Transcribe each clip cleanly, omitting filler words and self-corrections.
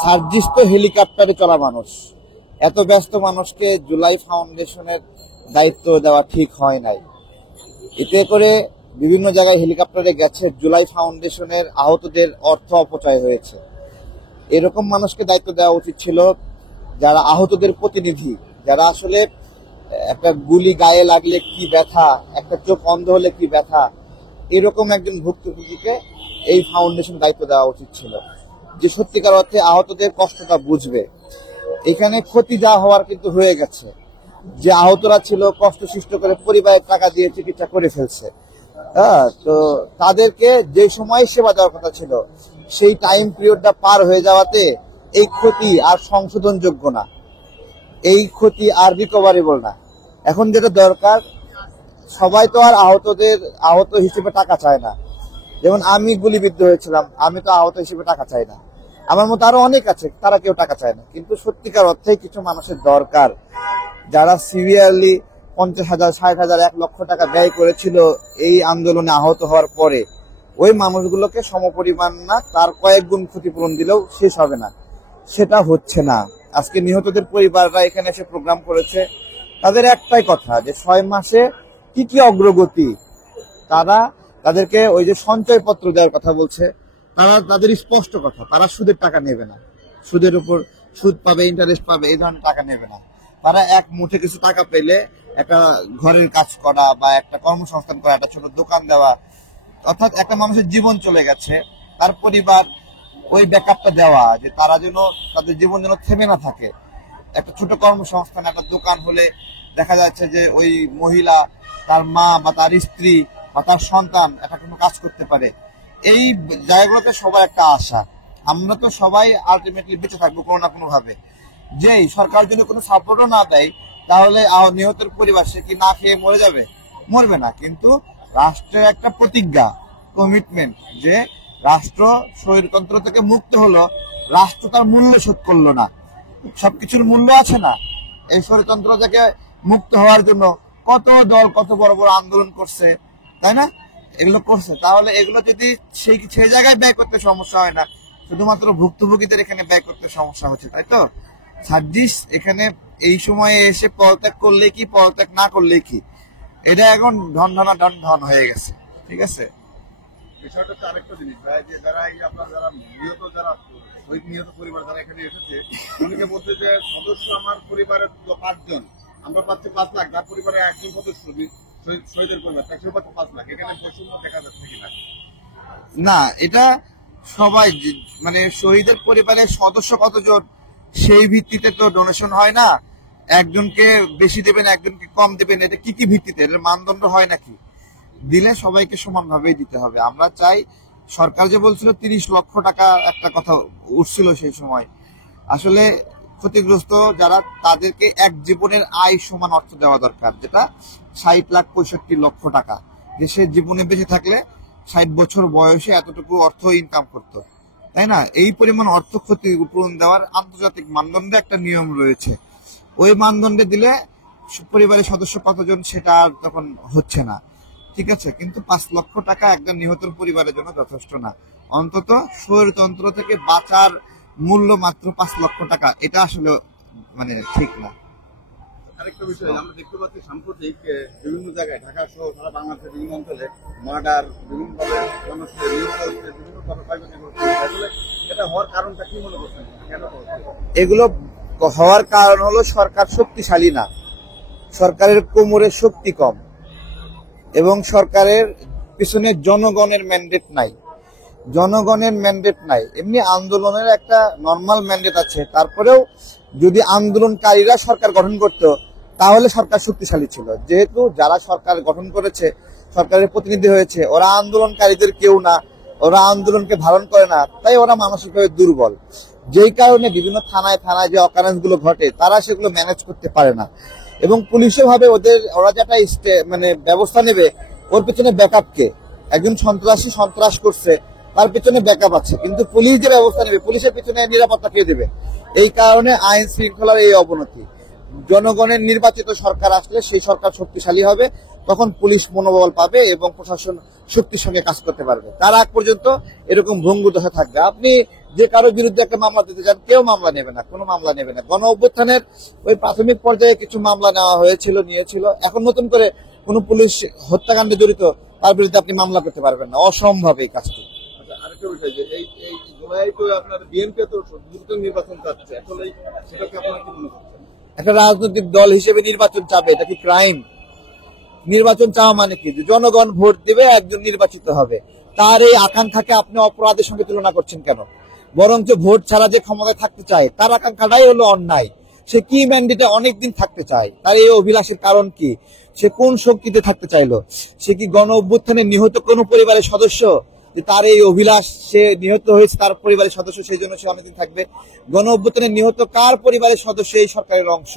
সার্জিস তো হেলিকপ্টারে চলা মানুষ, এত ব্যস্ত মানুষকে জুলাই ফাউন্ডেশনের দায়িত্ব দেওয়া ঠিক হয় নাই। এতে করে বিভিন্ন জায়গায় হেলিকপ্টারে গেছে, জুলাই ফাউন্ডেশনের আহতদের অর্থ অপচয় হয়েছে। এরকম মানুষকে দায়িত্ব দেওয়া উচিত ছিল যারা আহতদের প্রতিনিধি, যারা আসলে একটা গুলি গায়ে লাগলে কি ব্যথা, একটা চোখ অন্ধ হলে কি ব্যথা, এরকম একজন ভুক্তভোগীকে এই ফাউন্ডেশন দায়িত্ব দেওয়া উচিত ছিল, যে সত্যিকার অর্থে আহতদের কষ্টটা বুঝবে। এখানে ক্ষতি যা হওয়ার কিন্তু হয়ে গেছে, যে আহতরা ছিল কষ্ট সৃষ্ট করে পরিবারের টাকা দিয়ে চিকিৎসা করে ফেলছে। তো তাদেরকে যে সময় সেবা দেওয়ার কথা ছিল সেই টাইম পিরিয়ডটা পার হয়ে যাওয়াতে এই ক্ষতি আর সংশোধনযোগ্য না, এই ক্ষতি আর রিকভারেবল না। এখন যেটা দরকার, সবাই তো আর আহত হিসেবে টাকা চায় না। যেমন আমি গুলিবিদ্ধ হয়েছিলাম, আমি তো আহত হিসেবে টাকা চাই না। আমার মতো আরো অনেক আছে, তারা কেউ টাকা চায় না। কিন্তু সত্যিকার অর্থে কিছু মানুষের দরকার, যারা সিভিয়ারলি 50,000, 60,000, 1 লক্ষ টাকা ব্যয় করেছিল এই আন্দোলনে আহত হওয়ার পরে, ওই মানুষগুলোকে সমপরিমাণ না তার কয়েক গুণ ক্ষতিপূরণ দিলেও শেষ হবে না। সেটা হচ্ছে না। আজকে নিহতদের পরিবাররা এখানে এসে প্রোগ্রাম করেছে, তাদের একটাই কথা যে 6 মাসে কি কি অগ্রগতি, তাদেরকে ওই যে সঞ্চয়পত্র দেওয়ার কথা বলছে, তাদের স্পষ্ট কথা, তারা সুদের টাকা নেবে না, সুদের উপর সুদ পাবে, ইন্টারেস্ট পাবে, এই ধরনের টাকা নেবে না। তারা এক মুঠে কিছু টাকা পেলে একটা ঘরের কাজ করা বা একটা কর্মসংস্থান করা, একটা ছোট দোকান দেওয়া, অর্থাৎ একটা মানুষের জীবন চলে গেছে, তার পরিবার ওই ব্যাকআপটা দেওয়া, যে তারা যেন তাদের জীবন যেন থেমে না থাকে। একটা ছোট কর্মসংস্থান, একটা দোকান হলে দেখা যাচ্ছে যে ওই মহিলা, তার মা বা তার স্ত্রী বা তার সন্তান একটা কোনো কাজ করতে পারে। এই জায়গাগুলোতে সবার একটা আশা, আমরা তো সবাই আলটিমেটলি বেঁচে থাকবো কোনো না কোনো ভাবে। যেই সরকার যদি কোনো সাপোর্টও না দেয়, তাহলে নিহতের পরিবার সে কি না খেয়ে মরে যাবে? মরবে না। কিন্তু রাষ্ট্রের একটা প্রতিজ্ঞা, কমিটমেন্ট, যে রাষ্ট্র স্বৈরতন্ত্র থেকে মুক্ত হলো, রাষ্ট্র তার মূল্য শোধ করলো না। সবকিছুর মূল্য আছে না? এই স্বৈরতন্ত্র থেকে মুক্ত হওয়ার জন্য কত দল কত বড় বড় আন্দোলন করছে, তাই না? এগুলো করছে। তাহলে এগুলো যদি সেই জায়গায় ব্যয় করতে সমস্যা হয় না, শুধুমাত্র ভুক্তভোগীদের এখানে ব্যয় করতে সমস্যা হচ্ছে, তাই তো? সার্জিস এখানে এই সময়ে এসে পদত্যাগ করলে কি, পদত্যাগ না করলে কি, এটা এখন ঢন হয়ে গেছে। ঠিক আছে, বিষয়টা হচ্ছে আরেকটা জিনিস ভাই, যে যারা নিহত পরিবার যারা এখানে এসেছে, অনেকে বলছে যে সদস্য আমার পরিবারের 5 জন, আমরা পাচ্ছি 5 লাখ, তার পরিবারে একজন সদস্য শহীদের পরিবার, তাকে পাচ্ছে 5 লাখ। এখানে বৈষম্য দেখা যাচ্ছে কিনা? না, এটা সবাই মানে শহীদের পরিবারের সদস্য কতজন সেই ভিত্তিতে তো ডোনেশন হয় না। একজনকে বেশি দেবেন, একজনকে কম দেবেন, এটা কি কি ভিত্তিতে? এর মানদণ্ড হয় নাকি? দিলে সবাইকে সমানভাবেই দিতে হবে। আমরা চাই, সরকার যে বলছিল 30 লক্ষ টাকা একটা কথা উঠছিল সেই সময়, আসলে ক্ষতিগ্রস্ত যারা, তাদেরকে এক জীবনের আয় সমান অর্থ দেওয়া দরকার, যেটা 60,65,লক্ষ টাকা, যে সে জীবনে বেঁচে থাকলে 60 বছর বয়সে এতটুকু অর্থ ইনকাম করতো, তাই না? এই পরিমাণ অর্থ ক্ষতিপূরণ দেওয়ার আন্তর্জাতিক মানদণ্ডে একটা নিয়ম রয়েছে। ওই মানদণ্ডে দিলে পরিবারের সদস্য কতজন সেটা আর তখন হচ্ছে না। ঠিক আছে, কিন্তু 5 লক্ষ টাকা একজন নিহতের পরিবারের জন্য যথেষ্ট না। অন্তত স্বৈরতন্ত্র থেকে বাঁচার মূল্য মাত্র 5 লক্ষ টাকা, এটা আসলে মানে ঠিক না। আরেকটা বিষয়, আমরা দেখতে পাচ্ছি সাম্প্রতিক বিভিন্ন জায়গায়, ঢাকা সহ সারা বাংলাদেশের বিভিন্ন অঞ্চলে মার্ডার, বিভিন্নভাবে মানুষের নিহত হচ্ছে, বিভিন্নভাবে ক্ষয়ক্ষতি করছে। আসলে এটা হওয়ার কারণটা কি মনে করছেন, কেন হচ্ছে? এগুলো হওয়ার কারণ হলো সরকার শক্তিশালী না, সরকারের কোমরে শক্তি কম, এবং সরকারের পিছনে জনগণের ম্যান্ডেট নাই। এমনি আন্দোলনের একটা নর্মাল ম্যান্ডেট আছে, তারপরেও যদি আন্দোলনকারীরা সরকার গঠন করত তাহলে সরকার শক্তিশালী ছিল। যেহেতু যারা সরকার গঠন করেছে, সরকারের প্রতিনিধি হয়েছে, ওরা আন্দোলনকারীদের কেউ না, ওরা আন্দোলনকে ধারণ করে না, তাই ওরা মানসিকভাবে দুর্বল। যেই কারণে বিভিন্ন থানায় যে অকারেন্স গুলো ঘটে, তারা সেগুলো ম্যানেজ করতে পারে না। এবং পুলিশও ভাবে ওরা যেটা মানে ব্যবস্থা নেবে, ওর পেছনে ব্যাকআপ কে? একজন সন্ত্রাসী সন্ত্রাস করছে, তার পেছনে ব্যাকআপ আছে, কিন্তু পুলিশ যে ব্যবস্থা নেবে, পুলিশের পেছনে নিরাপত্তা কে দেবে? এই কারণে আইন শৃঙ্খলার এই অবনতি। জনগণের নির্বাচিত সরকার আসলে সেই সরকার শক্তিশালী হবে, তখন পুলিশ মনোবল পাবে এবং প্রশাসন শক্তির সঙ্গে কাজ করতে পারবে। তার আগ পর্যন্ত এরকম ভঙ্গুর দশা থাকবে। আপনি যে কারোর বিরুদ্ধে একটা মামলা দিতে চান, কেউ মামলা নেবে না, কোনো মামলা নেবে না। গণ অভ্যুত্থানের ওই প্রাথমিক পর্যায়ে কিছু মামলা নেওয়া হয়েছিল, নিয়েছিল। এখন নতুন করে কোনো পুলিশ হত্যাকাণ্ডে জড়িত তার বিরুদ্ধে আপনি মামলা করতে পারবেন না, অসম্ভব এই কাজটি। আচ্ছা, আরেকটা বিষয় যে এই জুলাই তো আপনার বিএনপি তো দ্রুত নির্বাচন চাচ্ছে, আসলে সেটাকে আপনারা কি মনে করছেন? একটা রাজনৈতিক দল হিসেবে নির্বাচন চাবে, এটা কি ক্রাইম? নির্বাচন চাওয়া মানে কি? জনগণ ভোট দিবে, একজন নির্বাচিত হবে। তার এই আকাঙ্ক্ষাকে আপনি অপরাধের সঙ্গে তুলনা করছেন কেন? বরঞ্চ ভোট ছাড়া যে ক্ষমতায় থাকতে চায় তার আকাঙ্ক্ষাটাই হলো অন্যায়। সে কি ম্যান্ডেটে অনেকদিন থাকতে চায়, তার এই অভিলাষের কারণ কি? সে কোন শক্তিতে থাকতে চাইলো? সে কি গণ অভ্যুত্থানে নিহত কোন পরিবারের সদস্য, যে তার এই অভিলাষ, সে নিহত হয়েছে তার পরিবারের সদস্য, সেই জন্য সে অনেকদিন থাকবে? গণ অভ্যুত্থানে নিহত কার পরিবারের সদস্য এই সরকারের অংশ?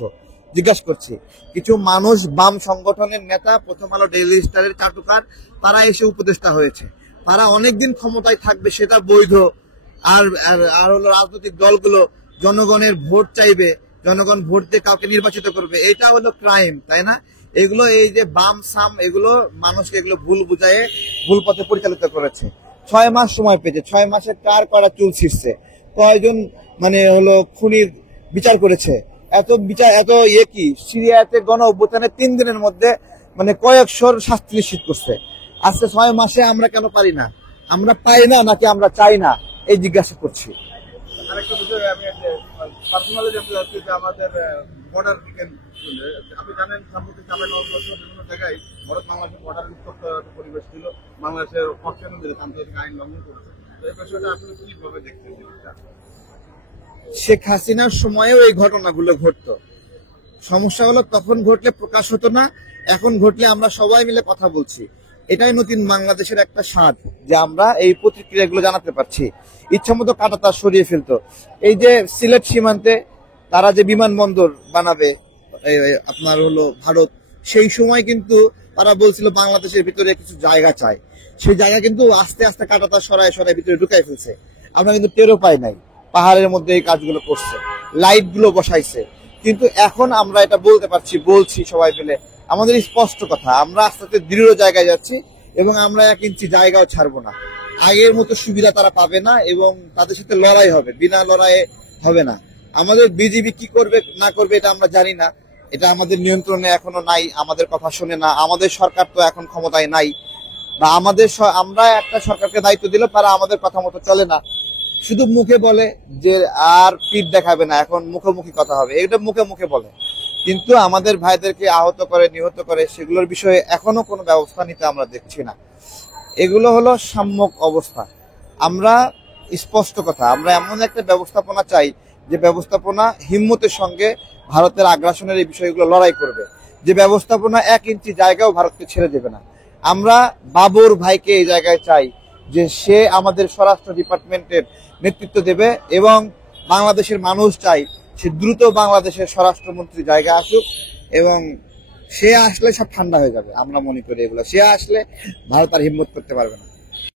জিজ্ঞাসা করছি। কিছু মানুষ, বাম সংগঠনের নেতা, প্রথম আলো, ডেইলি স্টারের চাটুকার, তারা এসে উপদেষ্টা হয়েছে। তারা অনেকদিন ক্ষমতায় থাকবে, সেটা বৈধ। আর আর হলো রাজনৈতিক দলগুলো জনগণের ভোট চাইবে, জনগণ ভোট দিয়ে কাউকে নির্বাচিত করবে, এটা হলো ক্রাইম, তাই না? এগুলো এই যে বাম সাম, এগুলো মানুষকে এগুলো ভুল বুঝায়ে ভুল পথে পরিচালিত করেছে। 6 মাস সময় পেয়েছে, 6 মাসে কার করা চুল ছিঁড়ছে, কয়জন মানে হলো খুনির বিচার করেছে, এত বিচার, এত কি সিরিয়াতে গণ অভ্যুত্থানে 3 দিনের মধ্যে মানে কয়েকশোর শাস্তি নিশ্চিত করছে। আজকে 6 মাসে আমরা কেন পারি না? আমরা পাই না নাকি আমরা চাই না, এই জিজ্ঞাসা করছি। আরেকটা বিষয় আমি পার্সোনালি জানতে চাচ্ছি যে আমাদের বর্ডার দিকে আপনি জানেন সাম্প্রতিক চাঁপাইনবাবগঞ্জ বিভিন্ন জায়গায় ভারত বাংলাদেশের বর্ডার উত্তপ্ত একটা পরিবেশ ছিল, বাংলাদেশের পক্ষানুযায়ী আন্তর্জাতিক আইন লঙ্ঘন করেছে। তো এই বিষয়টা আপনি কিভাবে দেখছেন? শেখ হাসিনার সময়েও এই ঘটনাগুলো ঘটতো। সমস্যা হলো তখন ঘটলে প্রকাশ হতো না, এখন ঘটলে আমরা সবাই মিলে কথা বলছি। এটাই নতুন বাংলাদেশের একটা স্বাদ, যে আমরা এই প্রতিক্রিয়াগুলো জানাতে পারছি। ইচ্ছামতো কাঁটাতার সরিয়ে ফেলতো। এই যে সিলেট সীমান্তে তারা যে বিমানবন্দর বানাবে আপনার হলো ভারত, সেই সময় কিন্তু তারা বলছিল বাংলাদেশের ভিতরে কিছু জায়গা চায়। সেই জায়গা কিন্তু আস্তে আস্তে কাঁটাতার সরায় সরায় ভিতরে ঢুকাই ফেলছে, আমরা কিন্তু টেরও পাই নাই। পাহাড়ের মধ্যে এই কাজগুলো করছে, লাইট গুলো বসাইছে। কিন্তু এখন আমরা এটা বলতে পারছি, বলছি সবাই মিলে, আমাদের স্পষ্ট কথা, আমরা আস্তে আস্তে দৃঢ় জায়গায় যাচ্ছি এবং আমরা 1 ইঞ্চি জায়গাও ছাড়বো না। আগের মতো সুবিধা তারা পাবে না এবং তাদের সাথে লড়াই হবে, বিনা লড়াইয়ে হবে না। আমাদের বিজিবি কি করবে না করবে এটা আমরা জানি না, এটা আমাদের নিয়ন্ত্রণে এখনো নাই, আমাদের কথা শুনে না। আমাদের সরকার তো এখন ক্ষমতায় নাই, বা আমরা একটা সরকারকে দায়িত্ব দিলে তারা আমাদের কথা মতো চলে না, শুধু মুখে বলে যে আর পিঠ দেখাবে না, এখন মুখোমুখি কথা হবে, এটা মুখে মুখে বলে। কিন্তু আমাদের ভাইদেরকে আহত করে, নিহত করে, সেগুলোর বিষয়ে এখনো কোনো ব্যবস্থা নিতে আমরা দেখছি না। এগুলো হলো সাম্যক অবস্থা। আমরা স্পষ্ট কথা, আমরা এমন একটা ব্যবস্থাপনা চাই যে ব্যবস্থাপনা হিম্মতের সঙ্গে ভারতের আগ্রাসনের এই বিষয়গুলো লড়াই করবে, যে ব্যবস্থাপনা 1 ইঞ্চি জায়গাও ভারতকে ছেড়ে দেবে না। আমরা বাবর ভাইকে এই জায়গায় চাই যে সে আমাদের স্বরাষ্ট্র ডিপার্টমেন্টের নেতৃত্ব দেবে, এবং বাংলাদেশের মানুষ চাই সে দ্রুত বাংলাদেশের স্বরাষ্ট্রমন্ত্রী জায়গা আসুক, এবং সে আসলে সব ঠান্ডা হয়ে যাবে। আমরা মনে করি এগুলো, সে আসলে ভারত আর হিম্মত করতে পারবে না।